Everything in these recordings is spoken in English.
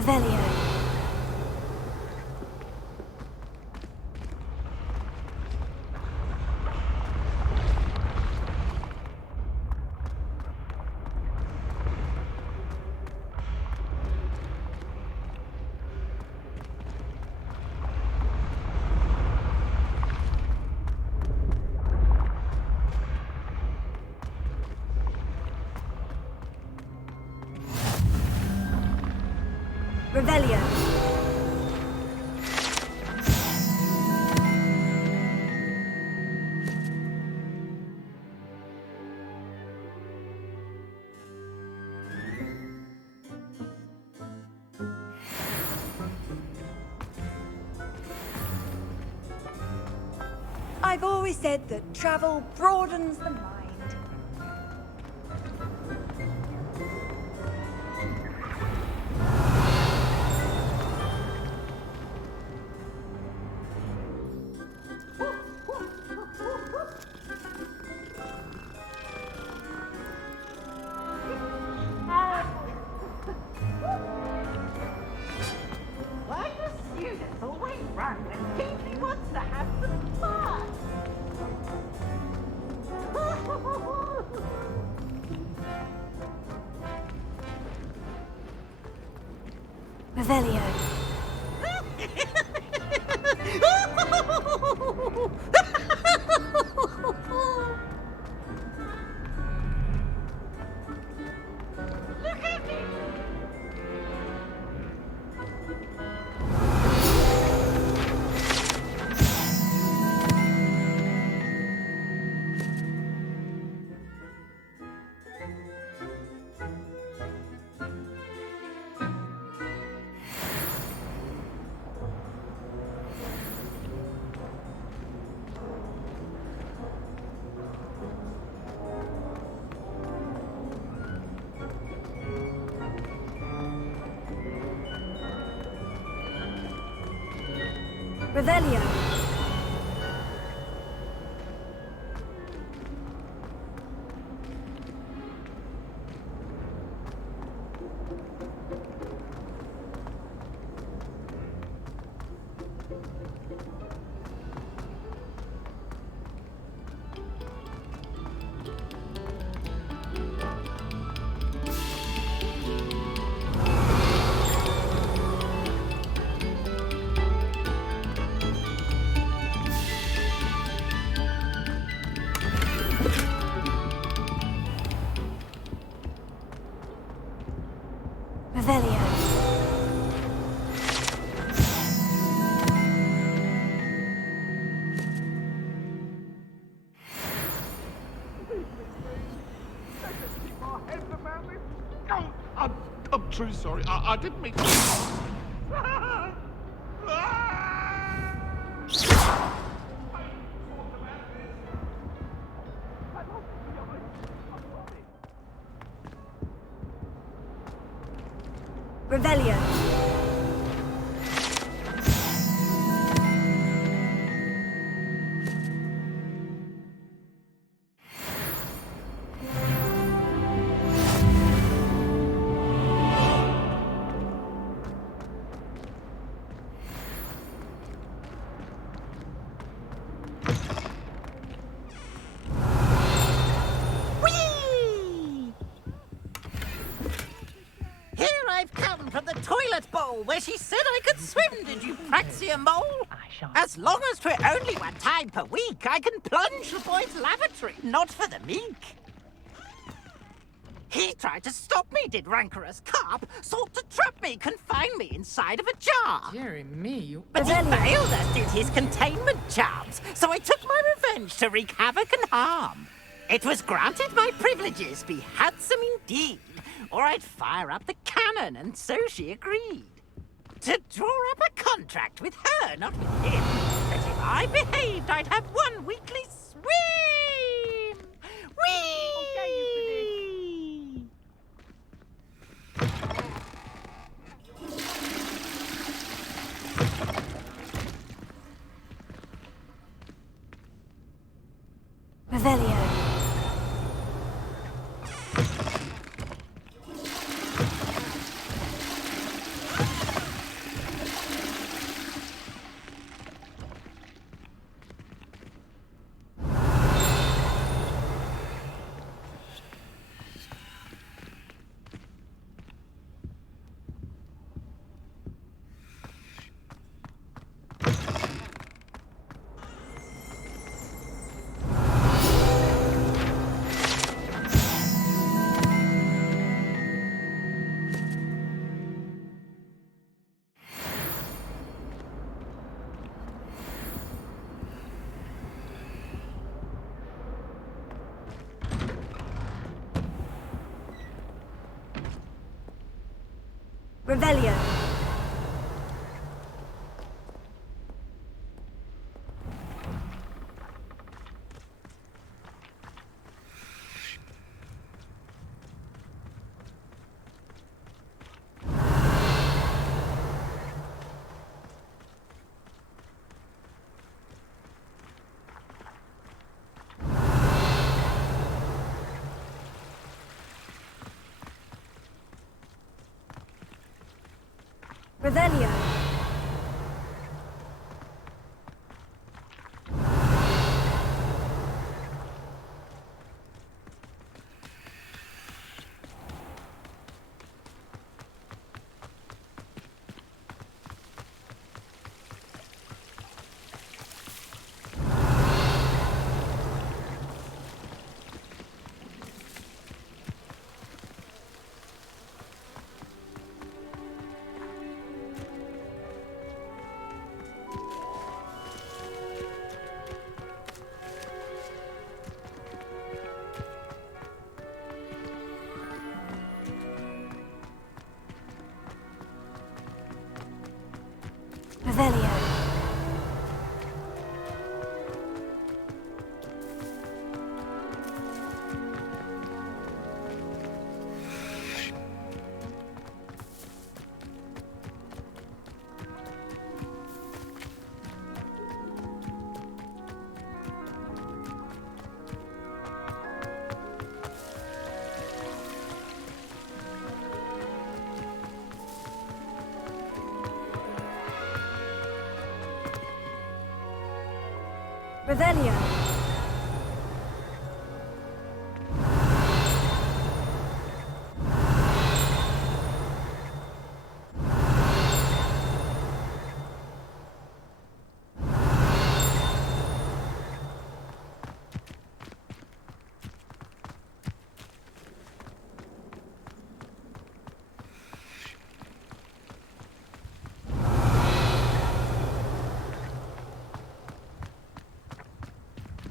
Revelio. Revelio. I've always said that travel broadens the mind. Why do students always run when Kingsley wants to have some fun? Revelio. Look at me! Revelio. Revelio. Keep our heads about this. Oh, I'm truly sorry. I didn't mean to. Revelio. Whee! Here I've come from the toilet bowl where she said I could swim, did you praxia mole? As long as 'twere only one time per week, I can plunge the boy's lavatory, not for the meek. He tried to stop me, did rancorous carp, sought to trap me, confine me inside of a jar. Dearie me, you... But he failed us, did his containment charms, so I took my revenge to wreak havoc and harm. It was granted my privileges be handsome indeed, or I'd fire up the cannon, and so she agreed. To draw up a contract with her, not with him, that if I behaved, I'd have one weekly swim! Whee! Okay, you Revelio. Revelio. Revelio. Revelio. Revelio.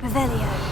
Revelio.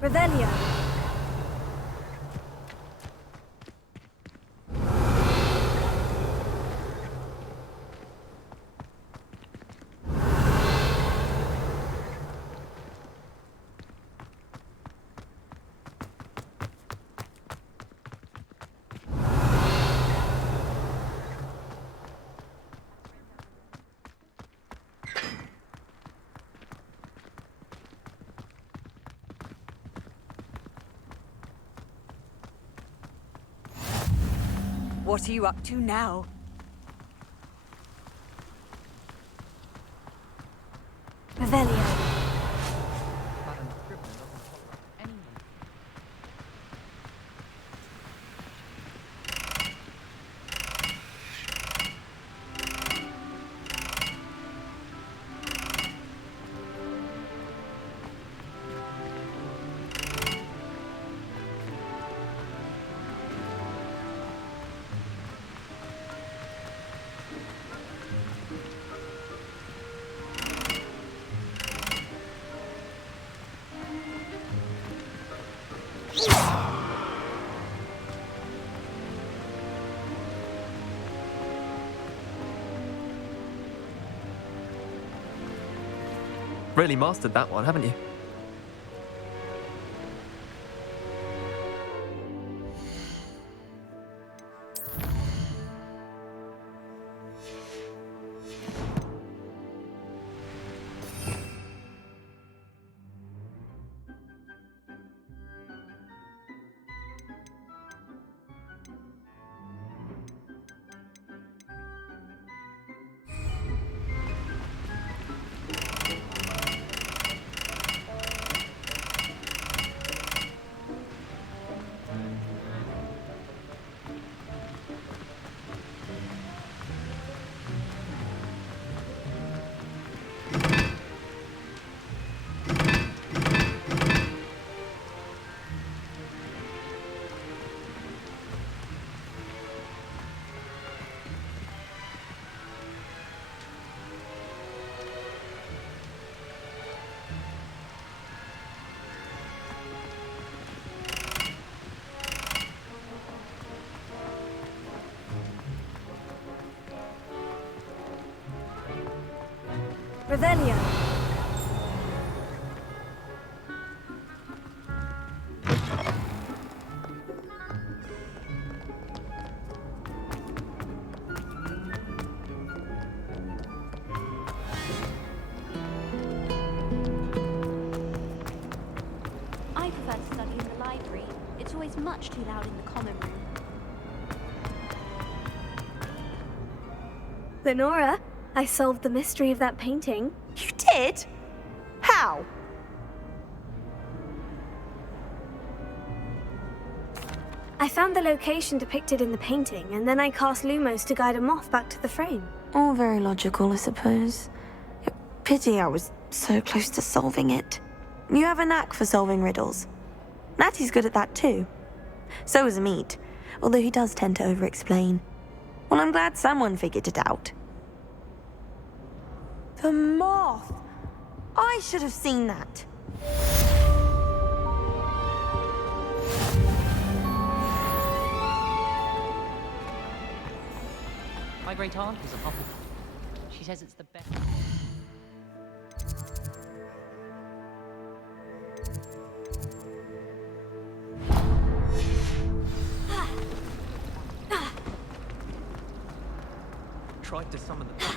Revelio. What are you up to now? Revelio. Really mastered that one, haven't you? Revelio. I prefer to study in the library. It's always much too loud in the common room. Lenora, I solved the mystery of that painting. You did? How? I found the location depicted in the painting, and then I cast Lumos to guide a moth back to the frame. All very logical, I suppose. Pity I was so close to solving it. You have a knack for solving riddles. Natty's good at that too. So is Meat, although he does tend to over-explain. Well, I'm glad someone figured it out. The moth! I should have seen that. My great aunt was a Hufflepuff. She says it's the best. Tried to summon the...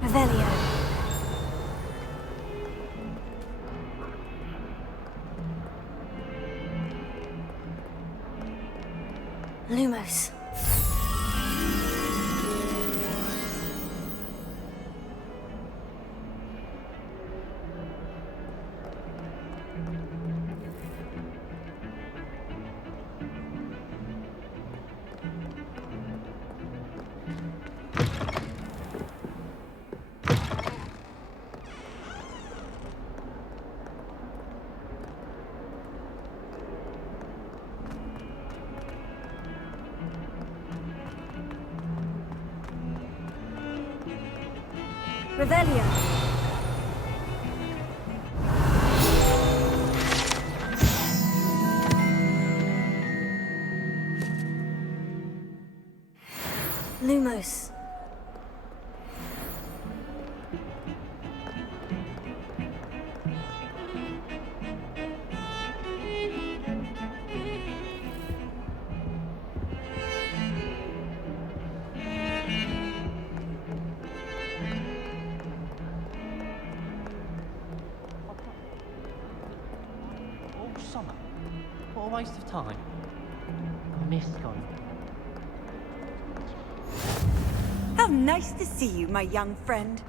Revelio. Lumos. Revelio. Lumos. All summer. What a waste of time. I miss going. How nice to see you, my young friend.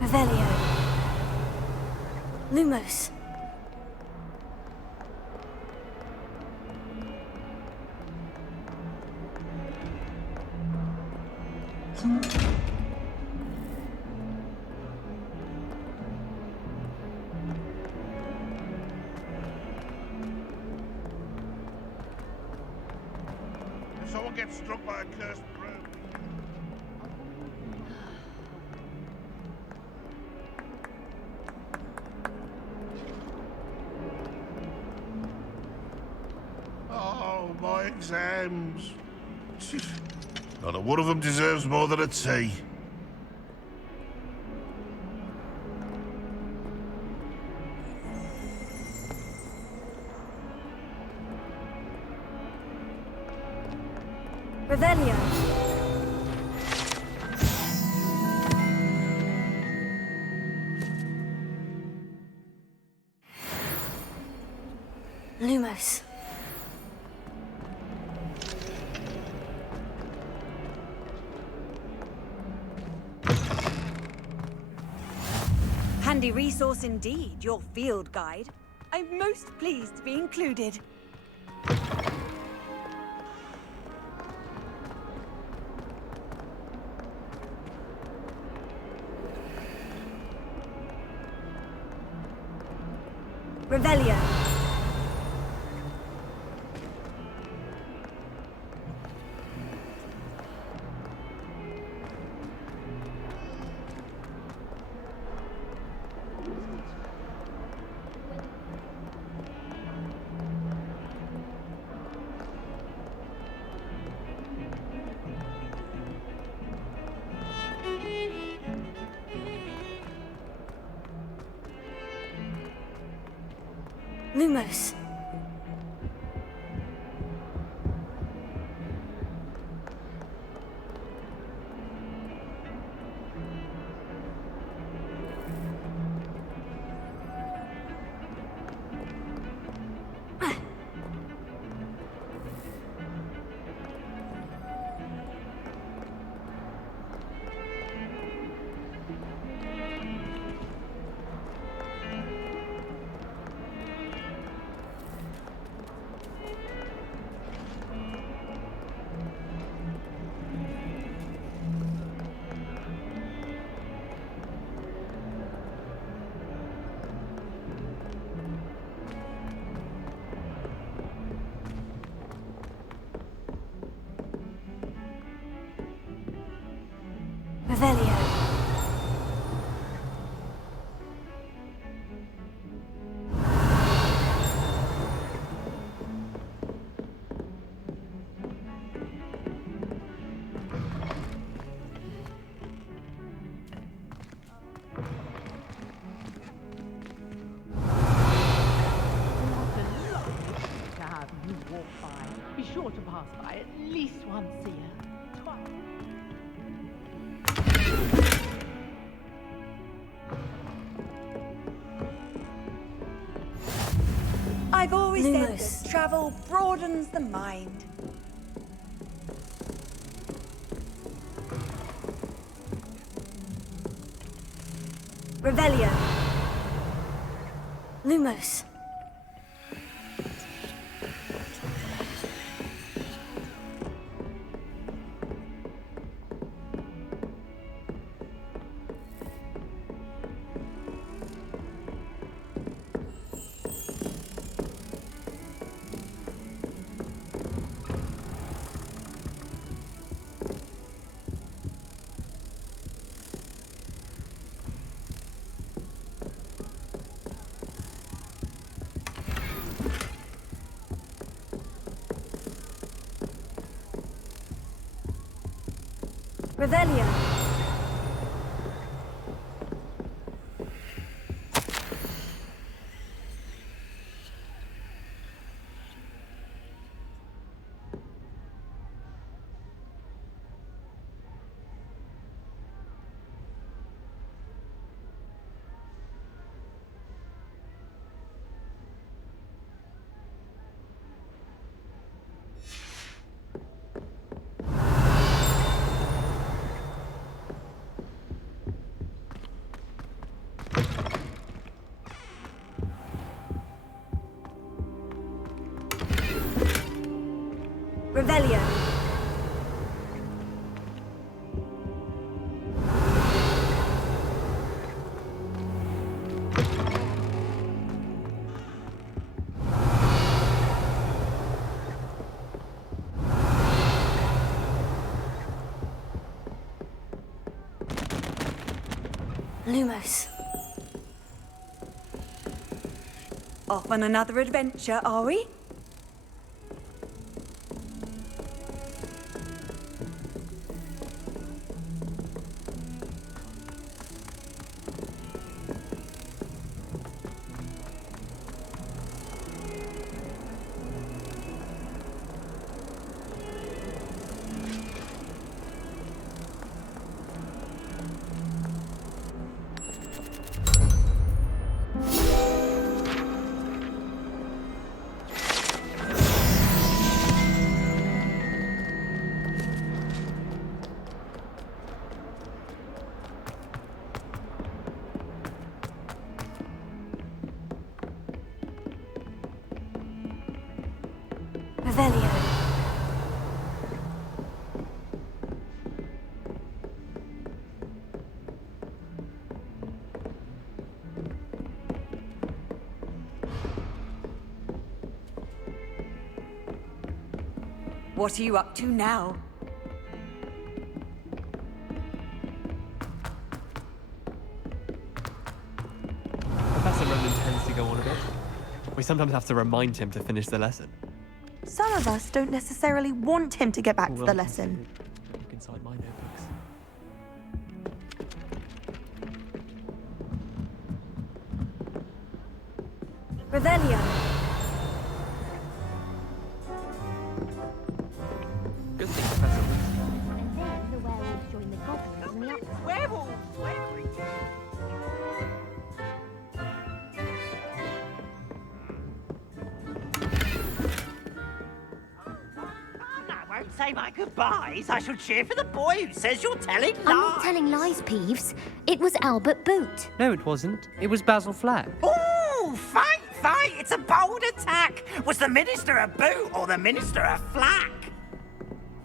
Revelio. Lumos. If someone gets struck by a cursed broom. Oh, my exams. Not a one of them deserves more than a tea. Revelio. Lumos. Handy resource indeed, your field guide. I'm most pleased to be included. Revelio. Lumos. Revelio. To have you walk by, be sure to pass by at least once a year. Twice. I've always said Lumos. that travel broadens the mind. Revelio. Lumos. Revelio. Revelio. Lumos. Off on another adventure, are we? Revelio. What are you up to now? Professor Ronan tends to go on a bit. We sometimes have to remind him to finish the lesson. Some of us don't necessarily want him to get back to Well the lesson. Look inside my notebooks. Revelio. Good thing Professor And then the werewolves join the goblins in the upside. Werewolves! I won't say my goodbyes. I shall cheer for the boy who says you're telling lies. I'm not telling lies, Peeves. It was Albert Boot. No, it wasn't. It was Basil Flack. Ooh, fight, fight! It's a bold attack. Was the minister a boot or the minister a flack?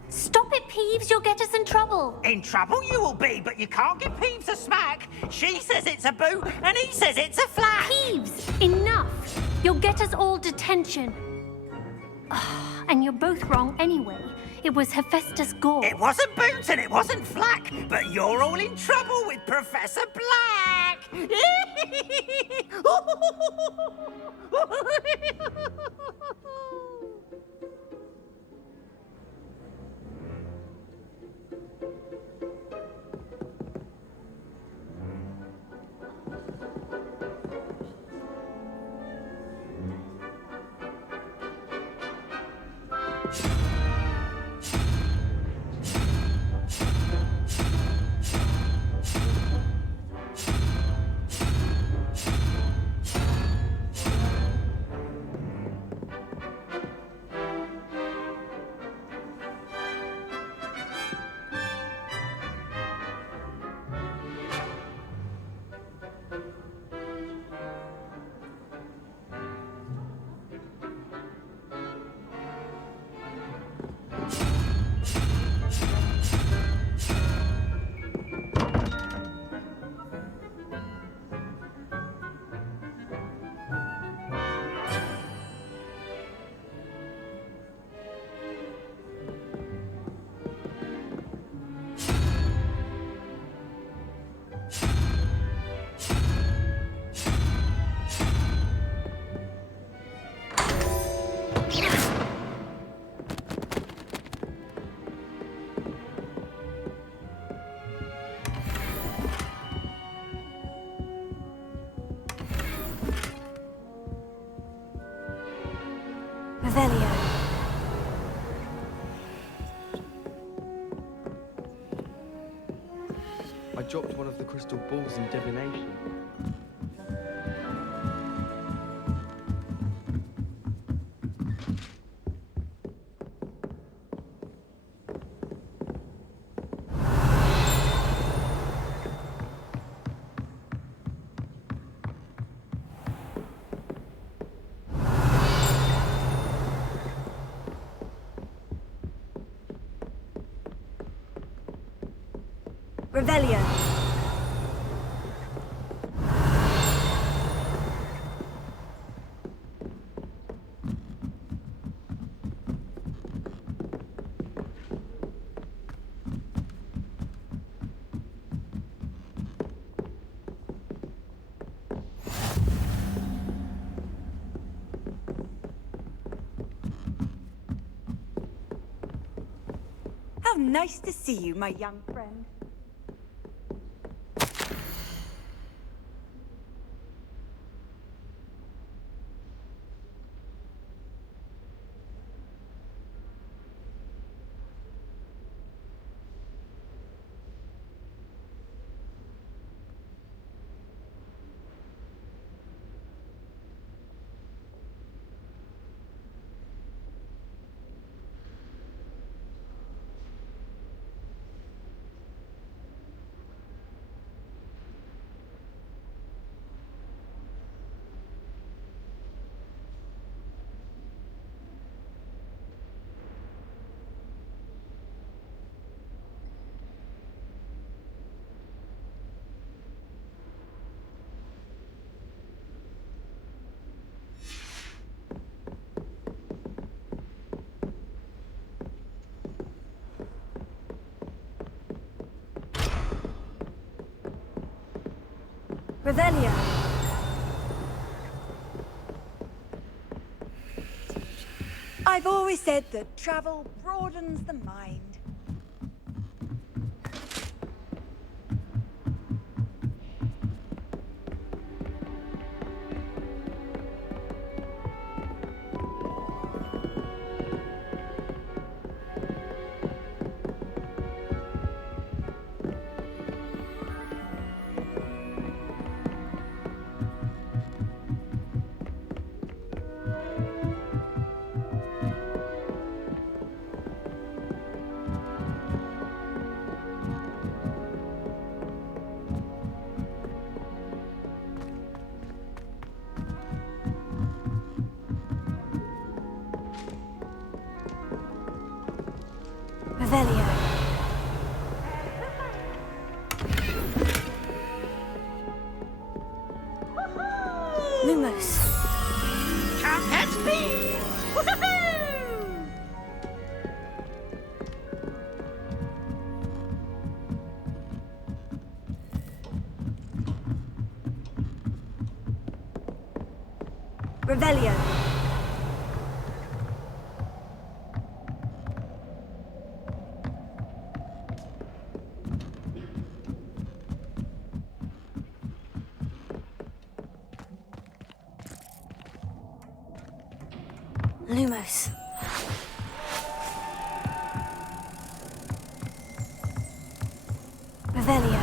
Stop it, Peeves. You'll get us in trouble. In trouble you will be, but you can't give Peeves a smack. She says it's a boot, and he says it's a flack. Peeves, enough. You'll get us all detention. And you're both wrong anyway. It was Hephaestus Gore. It wasn't boot and it wasn't flack, but you're all in trouble with Professor Black. I dropped one of the crystal balls in divination. Revelio. How nice to see you, my young friend. Revelio. I've always said that travel broadens the mind. Revelio. Lumos. Can't catch me! Woohoo! Revelio. Lumos. Revelio.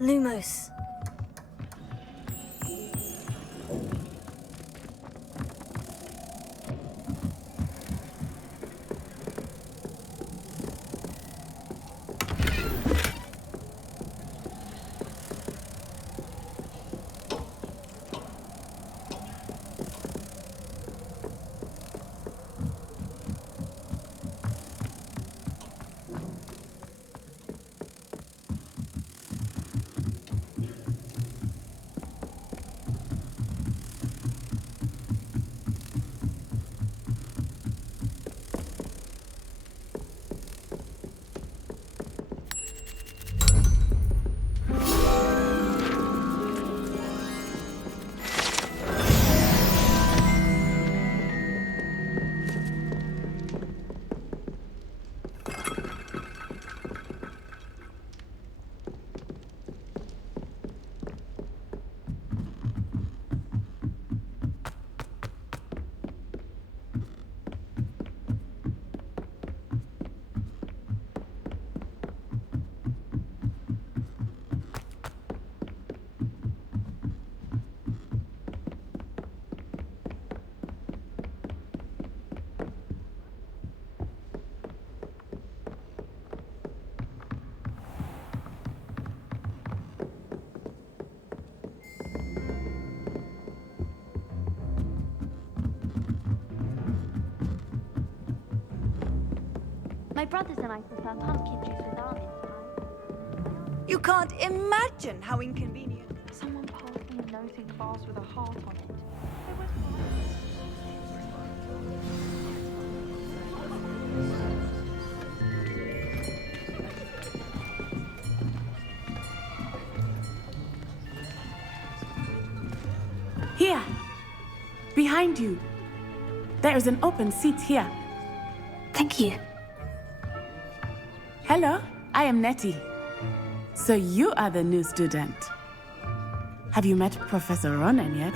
Lumos. My brothers and I prefer pumpkin juice with almonds, Mum. You can't imagine how inconvenient. Someone passed me a note in class with a heart on it. Here, behind you. There is an open seat here. Thank you. Hello, I am Nettie. So you are the new student. Have you met Professor Ronan yet?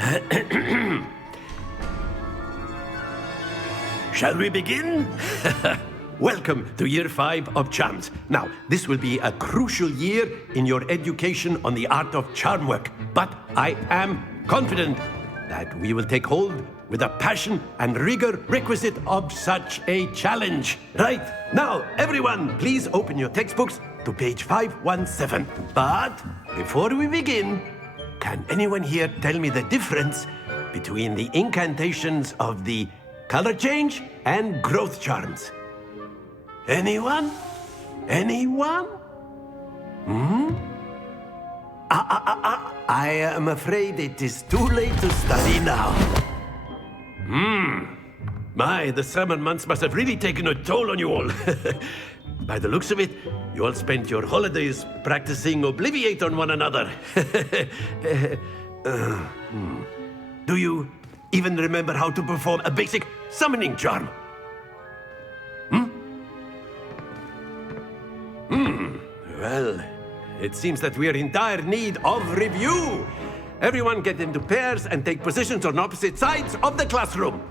Shall we begin? Welcome to Year 5 of Charms. Now, this will be a crucial year in your education on the art of charm work. But I am confident that we will take hold with the passion and rigor requisite of such a challenge. Right, now, everyone, please open your textbooks to page 517. But before we begin, can anyone here tell me the difference between the incantations of the color change and growth charms? Anyone? Anyone? I am afraid it is too late to study now. My, the summer months must have really taken a toll on you all. By the looks of it, you all spent your holidays practicing Obliviate on one another. Do you even remember how to perform a basic summoning charm? Well, it seems that we are in dire need of review. Everyone get into pairs and take positions on opposite sides of the classroom.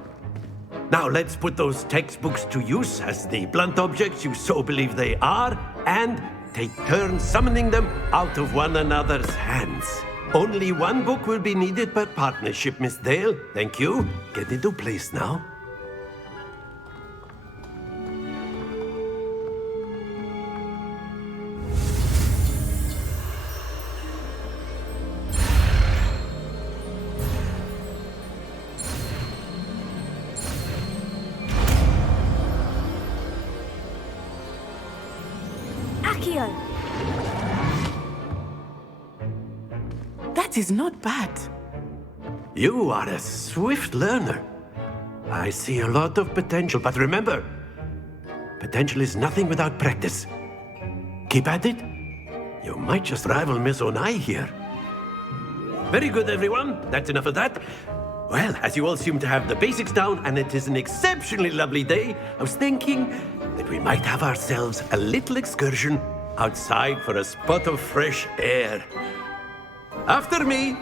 Now let's put those textbooks to use as the blunt objects you so believe they are, and take turns summoning them out of one another's hands. Only one book will be needed per partnership, Miss Dale. Thank you. Get into place now. That is not bad. You are a swift learner. I see a lot of potential, but remember, potential is nothing without practice. Keep at it. You might just rival Miss Onai here. Very good, everyone. That's enough of that. Well, as you all seem to have the basics down, and it is an exceptionally lovely day, I was thinking that we might have ourselves a little excursion outside for a spot of fresh air. After me.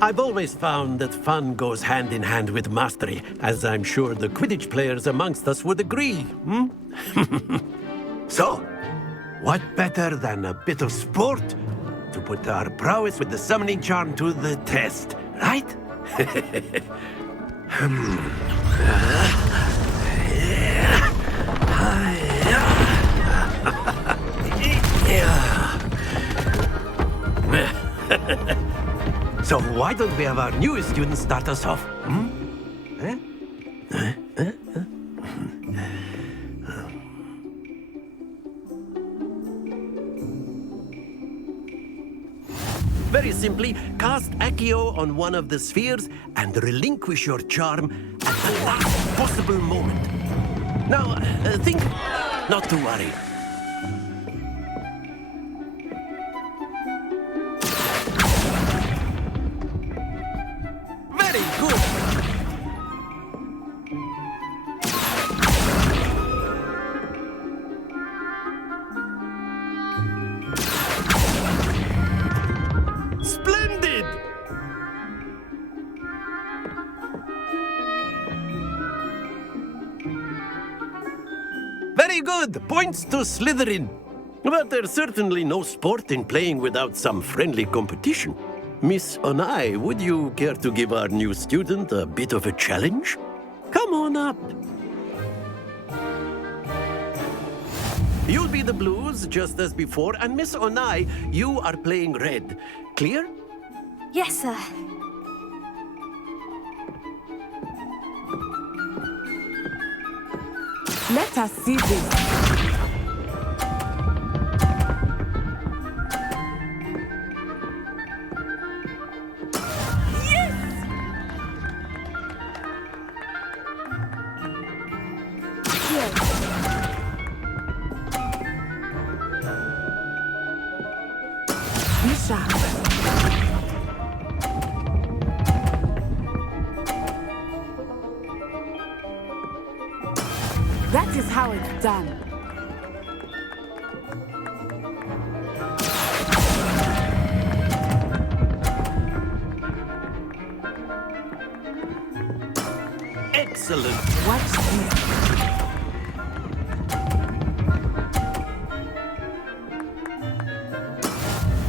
I've always found that fun goes hand in hand with mastery, as I'm sure the Quidditch players amongst us would agree. So, what better than a bit of sport to put our prowess with the summoning charm to the test, right? So why don't we have our newest student start us off? Very simply, cast Accio on one of the spheres and relinquish your charm at the last possible moment. Now, think not to worry. Very good. Splendid! Very good. Points to Slytherin. But there's certainly no sport in playing without some friendly competition. Miss Onai, would you care to give our new student a bit of a challenge? Come on up. You'll be the blues, just as before, and Miss Onai, you are playing red. Clear? Yes, sir. Let us see this. That is how it's done. Excellent. Watch this.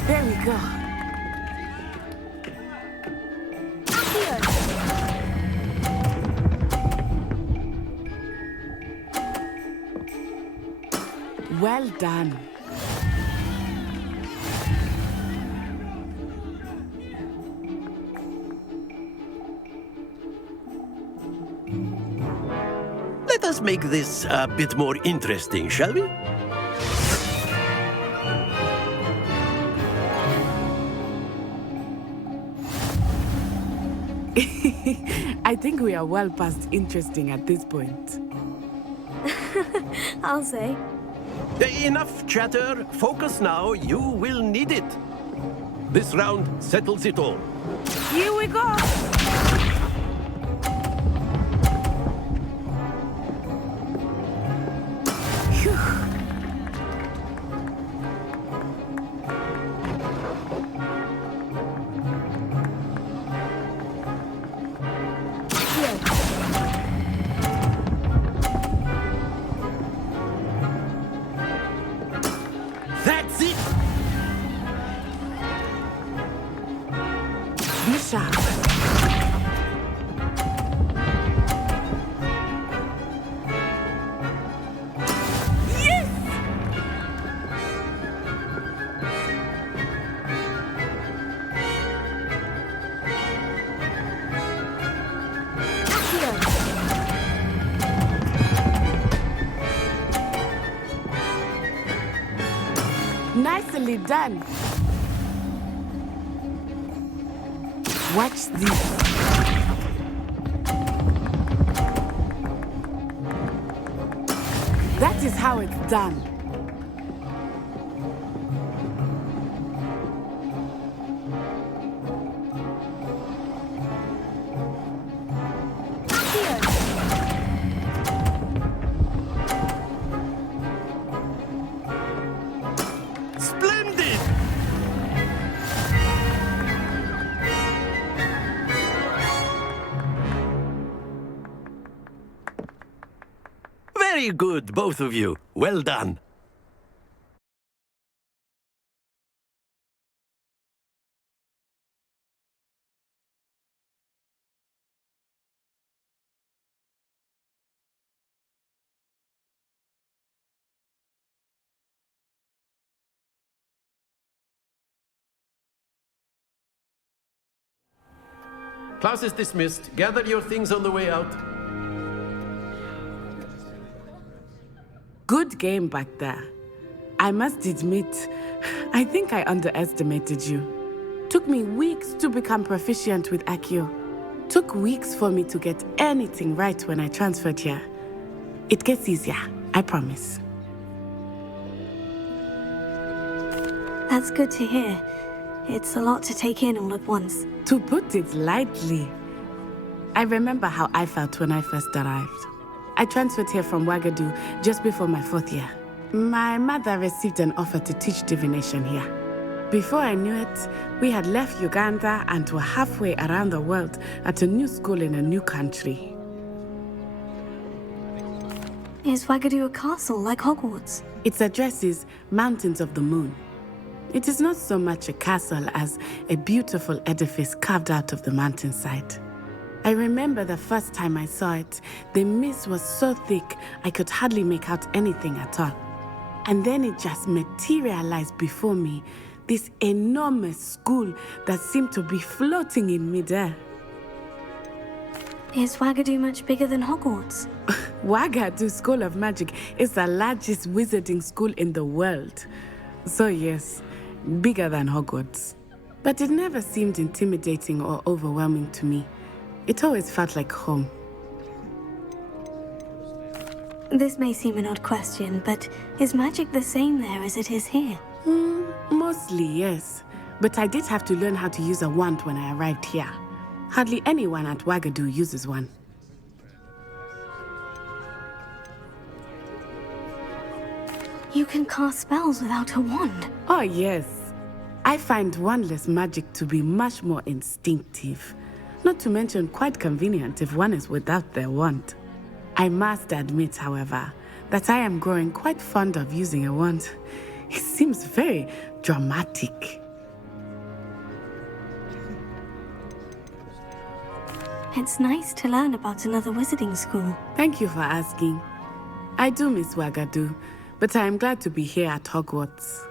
There we go. Well done. Let us make this a bit more interesting, shall we? I think we are well past interesting at this point. I'll say. Enough chatter. Focus now. You will need it. This round settles it all. Here we go. That's it. Be sharp. Nicely done. Watch this. That is how it's done. Splendid! Very good, both of you. Well done. class is dismissed. Gather your things on the way out. Good game back there. I must admit, I think I underestimated you. Took me weeks to become proficient with Accio. Took weeks for me to get anything right when I transferred here. It gets easier, I promise. That's good to hear. It's a lot to take in all at once. To put it lightly, I remember how I felt when I first arrived. I transferred here from Ouagadougou just before my 4th year. My mother received an offer to teach divination here. Before I knew it, we had left Uganda and were halfway around the world at a new school in a new country. Is Ouagadougou a castle like Hogwarts? Its address is Mountains of the Moon. It is not so much a castle as a beautiful edifice carved out of the mountainside. I remember the first time I saw it, the mist was so thick I could hardly make out anything at all. And then it just materialized before me, this enormous school that seemed to be floating in midair. Is Ouagadougou much bigger than Hogwarts? Ouagadougou School of Magic is the largest wizarding school in the world. So yes, bigger than Hogwarts. But it never seemed intimidating or overwhelming to me. It always felt like home. This may seem an odd question, but is magic the same there as it is here? Mostly, yes. But I did have to learn how to use a wand when I arrived here. Hardly anyone at Ouagadougou uses one. You can cast spells without a wand? Oh, yes. I find wandless magic to be much more instinctive. Not to mention quite convenient if one is without their wand. I must admit, however, that I am growing quite fond of using a wand. It seems very dramatic. It's nice to learn about another wizarding school. Thank you for asking. I do miss Ouagadougou, but I am glad to be here at Hogwarts.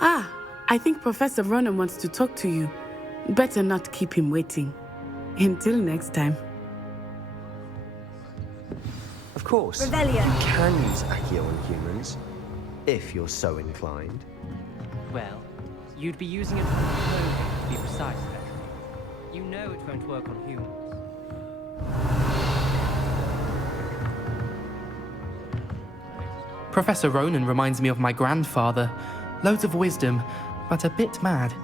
Ah, I think Professor Ronan wants to talk to you. Better not keep him waiting. Until next time. Of course, Revelio. you can use Accio on humans, if you're so inclined. Well, you'd be using it on clothing, to be precise, Spectre. You know it won't work on humans. Professor Ronan reminds me of my grandfather. Loads of wisdom, but a bit mad.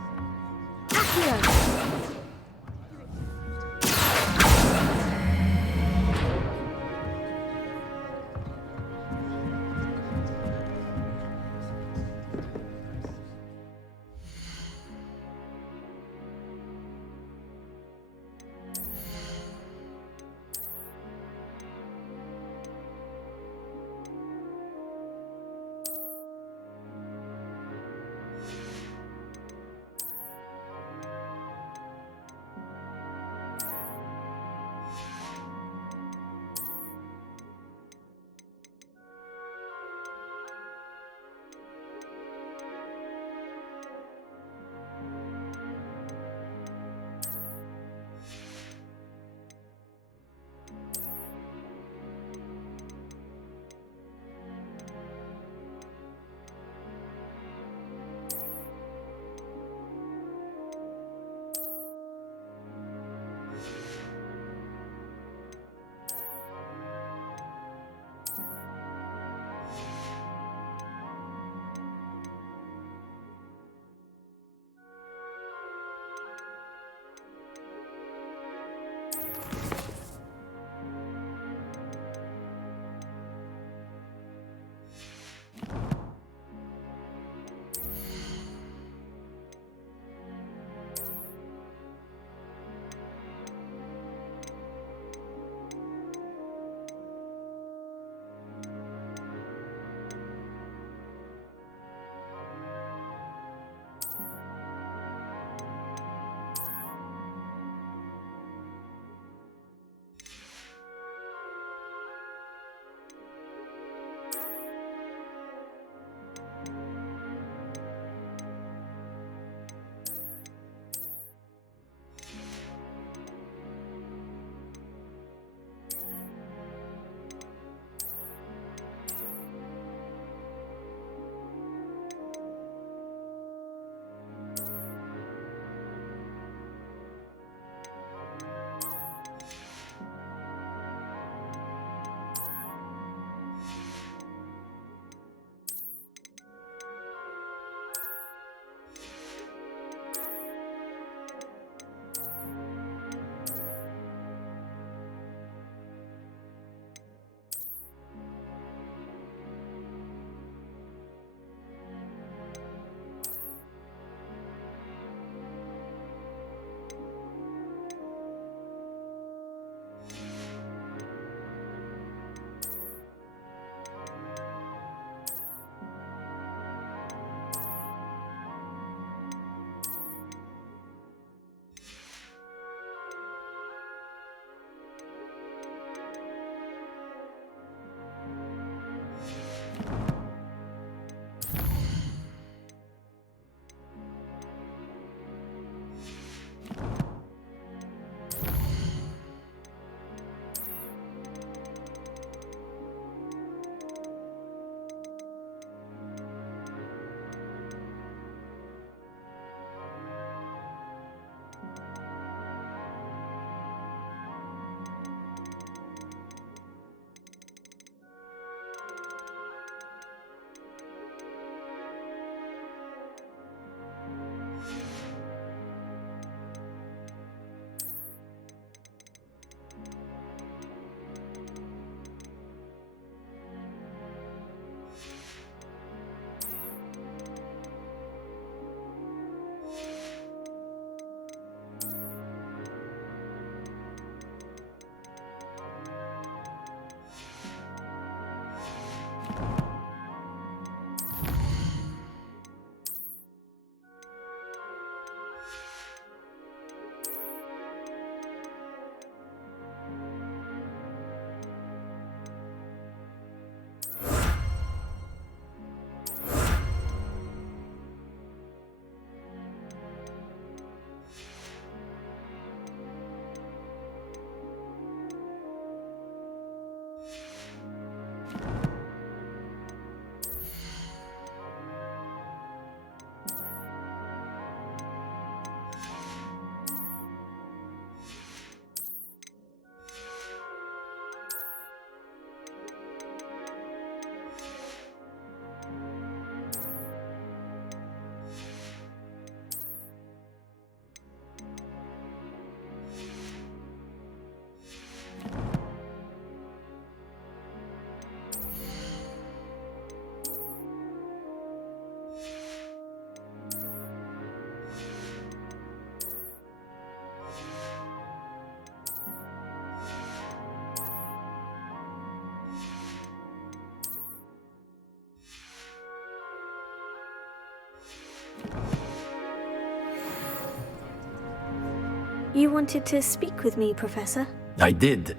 You wanted to speak with me, Professor? I did.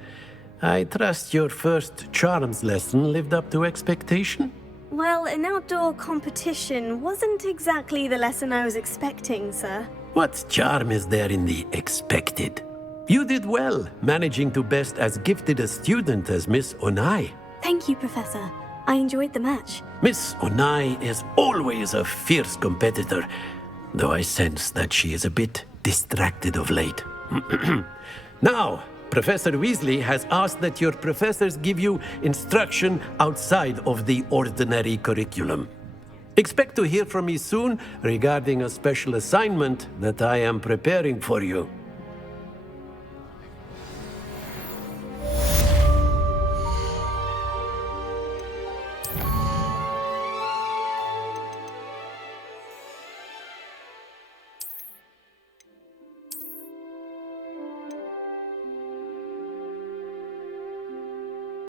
I trust your first charms lesson lived up to expectation? Well, an outdoor competition wasn't exactly the lesson I was expecting, sir. What charm is there in the expected? You did well, managing to best as gifted a student as Miss Onai. Thank you, Professor. I enjoyed the match. Miss Onai is always a fierce competitor, though I sense that she is a bit distracted of late. Now, Professor Weasley has asked that your professors give you instruction outside of the ordinary curriculum. Expect to hear from me soon regarding a special assignment that I am preparing for you.